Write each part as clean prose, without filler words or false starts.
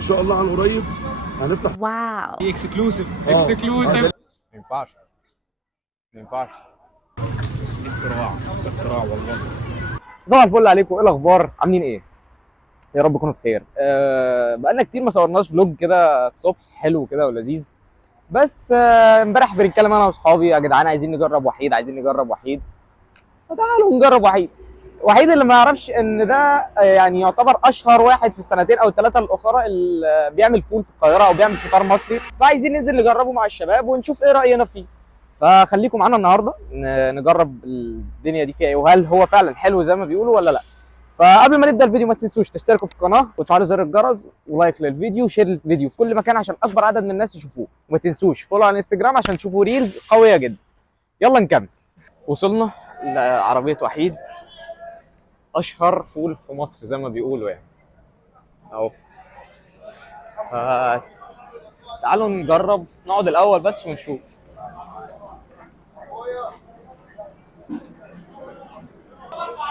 ان شاء الله عن قريب هنفتح. واو اكسكلوسيف ما ينفعش ما ينفعش. اختراع والله. صباح الفل عليكم، ايه الاخبار؟ عاملين ايه؟ يا رب تكونوا بخير. بقالنا كتير ما صورناش فلوج كده الصبح حلو كده ولذيذ. بس امبارح بنتكلم انا واصحابي، يا جدعان عايزين نجرب وحيد، فتعالوا نجرب وحيد اللي ما يعرفش ان ده يعني يعتبر اشهر واحد في السنتين او الثلاثه الاخرى اللي بيعمل فول في القاهره او بيعمل فطار مصري، فعايزين ننزل نجربه مع الشباب ونشوف ايه راينا فيه. فخليكم معانا النهارده نجرب الدنيا دي فيها ايه، وهل هو فعلا حلو زي ما بيقولوا ولا لا. فقبل ما نبدا الفيديو ما تنسوش تشتركوا في القناه وتفعلوا زر الجرس ولايك للفيديو وشير الفيديو في كل مكان عشان اكبر عدد من الناس يشوفوه، وما تنسوش فولو على الانستجرام عشان تشوفوا ريلز قويه جدا. يلا نكمل. وصلنا لعربيه وحيد، اشهر فول في مصر زي ما بيقولوا يعني اهو. تعالوا نجرب، نقعد الاول بس ونشوف.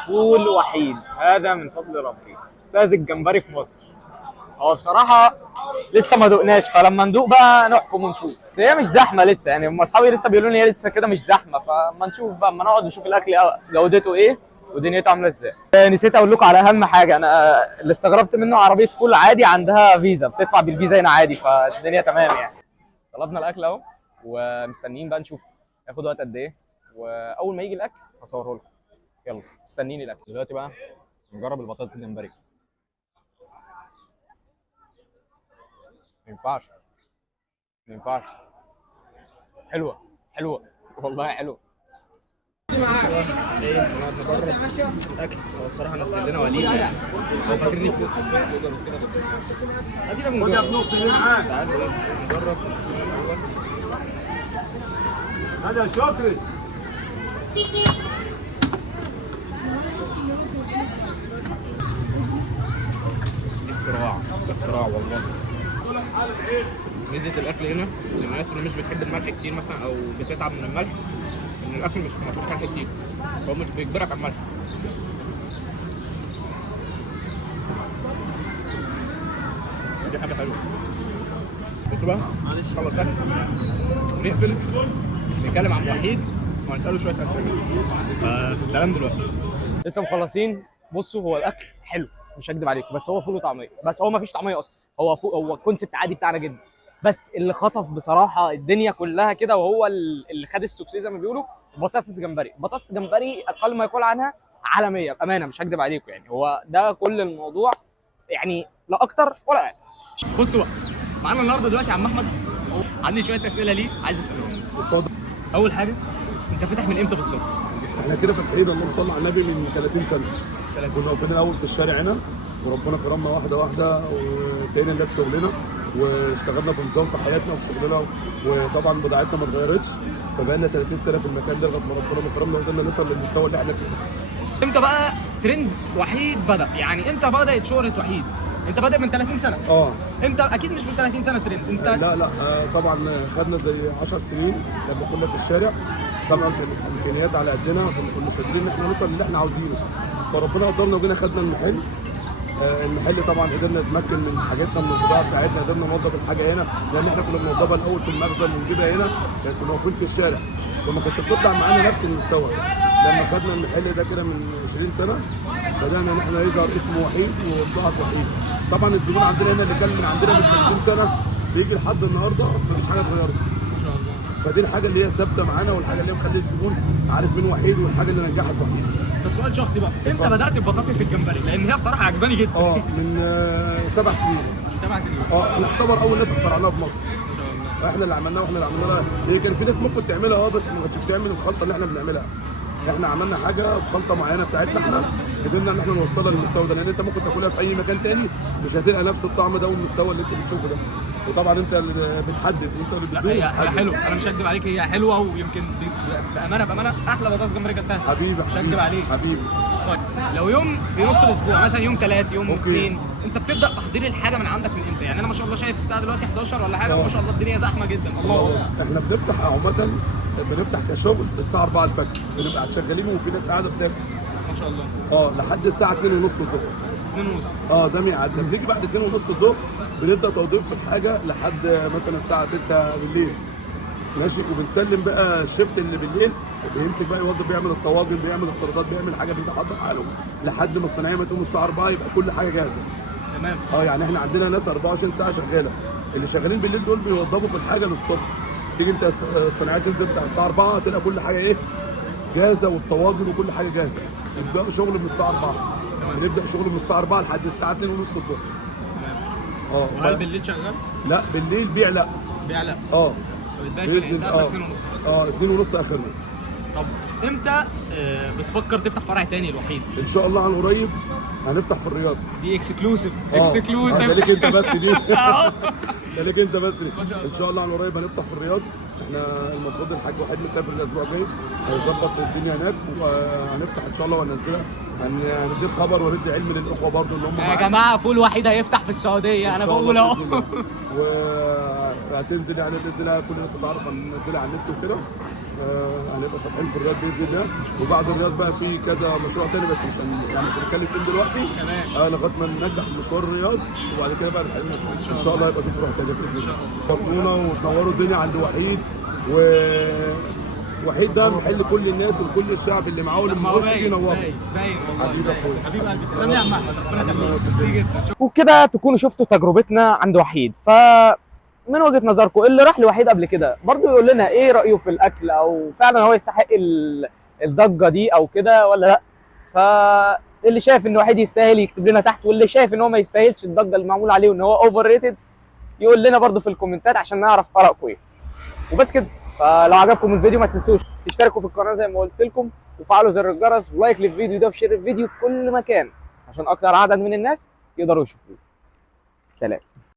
فول وحيد هذا من فضل ربي، استاذ الجمبري في مصر. هو بصراحه لسه ما دقناش، فلما ندوق بقى نحكم ونشوف. بس هي مش زحمه لسه يعني، هم اصحابي لسه بيقولوا لي هي لسه كده مش زحمه، فما نشوف بقى، اما نقعد نشوف الاكل جودته ايه ودنيته عامله ازاي. نسيت اقول لكم على اهم حاجه، انا اللي استغربت منه عربيه فول عادي عندها فيزا، بتدفع بالفيزا هنا عادي، فالدنيا تمام يعني. طلبنا الاكل اهو ومستنيين بقى نشوف ياخد وقت قد ايه، واول ما يجي الاكل هصوره لكم. يلا مستنيين الاكل دلوقتي بقى. نجرب البطاطس الجمبري. ما ينفعش حلوه والله حلوه. ايه نقعد نجرب الاكل. هو بصراحه نزل لنا وليمه يعني، هو فاكرني فلوس في الفيلم اوردر وكده، بس ادينا بنجرب. تعالوا نجرب الاول. هذا شكري. اختراع والله. ميزه الاكل هنا للناس اللي مش بتحب الملح كتير مثلا او بتتعب من الملح، ان الاكل مش ما فيهوش ملح كتير، هو مش بيجبرك على الملح. دي حاجه حلوه. بصوا بقى، خلص اكل ونقفل نتكلم عن وحيد وهنساله شويه اسئله. سلام دلوقتي. لسه مخلصين. بصوا هو الاكل حلو مش هكدب عليكم، بس هو فول وطعميه، بس هو ما فيش طعميه اصلا، هو الكونسيبت عادي بتاعنا جدا. بس اللي خطف بصراحه الدنيا كلها كده وهو اللي خد السوكسي زي ما بيقولوا بطاطس جمبري. بطاطس جمبري اقل ما يقال عنها عالميه بامانه، مش هكدب عليكم يعني، هو ده كل الموضوع يعني، لا اكتر ولا اقل. بصوا بقى، معانا النهارده دلوقتي عم احمد، عندي شويه اسئله ليه عايز اسالهم. اتفضل. اول حاجه، انت فاتح من امتى بالظبط؟ احنا كده فاتحين اللهم صل على النبي من 30 سنه. كنا واقفين الاول في الشارع هنا وربنا كرمنا واحده واحده وابتدينا نلاقي شغلنا واشتغلنا بنظام في حياتنا وفي شغلنا، وطبعا بضاعتنا ما اتغيرتش، فبقالنا 30 سنه في المكان ده لغايه ما ربنا كرمنا وقدرنا نوصل للمستوى اللي احنا فيه. امتى بقى ترند وحيد بدا؟ يعني امتى بدات شهره وحيد؟ انت بادئ من 30 سنه. انت اكيد مش من 30 سنه ترند انت. لا طبعا خدنا زي 10 سنين لما كنا في الشارع، طبعا كانت الامكانيات على قدنا، كنا قادرين ان احنا نوصل اللي احنا عاوزينه، فربنا قدرنا وجينا خدنا المحل. المحل طبعا قدرنا نتمكن من حاجاتنا، من البضاعه بتاعتنا، قدرنا نوظف الحاجه هنا، لان احنا كنا بنوظفها الاول في المخزن ونجيبها هنا، كنا واقفين في الشارع فما كانتش بتطلع معانا نفس المستوى. لما خدنا المحل ده كده من 20 سنه بدانا ان احنا يظهر اسم وحيد وبضاعه وحيد. طبعا الزبون عندنا هنا اللي كان من عندنا من 30 سنه بيجي لحد النهارده مفيش حاجه اتغيرت ما شاء الله. فدي الحاجه اللي هي ثابته معانا، والحاجه اللي هي مخلي الزبون عارف مين وحيد، والحاجه اللي نجحت وحيد. طب سؤال شخصي بقى، امتى بدات ببطاطس الجمبري؟ لان هي بصراحه عجباني جدا. من 7 سنين. 7 سنين. احنا نعتبر اول ناس اخترعناها في مصر. ما شاء الله. احنا اللي عملناها واحنا اللي عملناها. هي كان في ناس ممكن تعملها بس ما كانتش بتعمل الخلطه اللي احنا بنعملها. احنا عملنا حاجه بخلطه معينه بتاعتنا احنا، قدرنا ان احنا نوصلها للمستوى ده، لان انت ممكن تاكلها في اي مكان تاني مش هتلقى نفس الطعم ده والمستوى اللي انت بتشوفه ده. وطبعا انت اللي بتحدد، انت اللي بتدوق. هي حلوه، انا مش هكدب عليك، هي حلوه، ويمكن بامانه احلى بطاطس جمبري كلتها. حبيبي مش هكدب عليك حبيبي. طيب لو يوم في نص الاسبوع مثلا يوم 3 يوم 2 انت بتبدا تحضير الحاجه من عندك من امتى؟ يعني انا ما شاء الله شايف الساعه دلوقتي 11 ولا حاجه وما شاء الله الدنيا زحمه جدا. الله احنا بنفتح عامه، بنفتح كشغل الساعه 4 الفجر، بنبقى شغالين وفي ناس قاعده بتاكل. ما شاء الله. لحد الساعه 2:30 الظهر. 2:30. ده ميعادنا. بنيجي بعد 2:30 الظهر بنبدا توظيف في الحاجه لحد مثلا الساعه 6 بالليل ماشي. وبنسلم بقى الشيفت اللي بالليل بيمسك بقى يوظف، بيعمل الطواجن، بيعمل السلطات، بيعمل حاجه، بيحضر حاله لحد ما الصناعيه ما تقوم الساعه 4 يبقى كل حاجه جاهزه. تمام. يعني احنا عندنا ناس 24 ساعه شغاله، اللي شغالين بالليل دول بيوظفوا في الحاجه للصبح. تيجي انت الصناعيه تنزل بتاع الساعه 4 تلاقي كل حاجه ايه جاهزه، والطواجن وكل حاجه جاهزه. نبدا شغل من الساعه 4. بنبدا شغل من الساعه 4 لحد الساعه 2:30 الظهر. وهل بالليل شغال؟ لا بالليل بيع لا. بيع لا. فبتبيع في بإذن الانتاج 2:30. 2:30 اخرنا. طب امتى بتفكر تفتح فرع تاني الوحيد؟ ان شاء الله عن قريب هنفتح في الرياض. دي اكسكلوسيف. ده ليك انت بس دي. ده ليك انت بس دي. ان شاء الله عن قريب هنفتح في الرياض. احنا المفروض الحاج وحيد مسافر الاسبوع الجاي، هيظبط الدنيا هناك وهنفتح ان شاء الله وهننزلها. هندي خبر وندي علم للاخوه برضه اللي هم يا جماعه فول وحيد هيفتح في السعوديه، انا بقول اهو. وهتنزل يعني باذن الله كل الناس تعرف هننزلها على النت وكده. هنبقى فاتحين في الرياض باذن الله. وبعد الرياض بقى في كذا مشروع تاني بس مش هنتكلم فيه دلوقتي. تمام. لغايه ما ننجح مشوار الرياض وبعد كده بقى ان شاء الله هيبقى في فروع تانيه باذن الله. فرطونا وتنوروا الدنيا عند وحيد. وحيد ده محل كل الناس وكل الشعب اللي معاه واللي بيخش ينوروا. باين والله. حبيبي يا اخويا. حبيبي قلبي، تسلم لي يا عم احمد، ربنا يخليك. ميرسي جدا. وكده تكونوا شفتوا تجربتنا عند وحيد. من وجهة نظركم اللي راح لوحيد قبل كده برضو يقول لنا ايه رأيه في الاكل، او فعلا هو يستحق الضجة دي او كده ولا لا. فاللي شايف ان وحيد يستاهل يكتب لنا تحت، واللي شايف ان هو ما يستاهلش الضجة اللي معمول عليه وان هو اوفر ريتد يقول لنا برضو في الكومنتات عشان نعرف ارائكم ايه. وبس كده. فلو عجبكم الفيديو ما تنسوش تشتركوا في القناة زي ما قلت لكم، وفعلوا زر الجرس ولايك للفيديو ده وشير الفيديو في كل مكان عشان اكتر عدد من الناس يقدروا يشوفوه. سلام.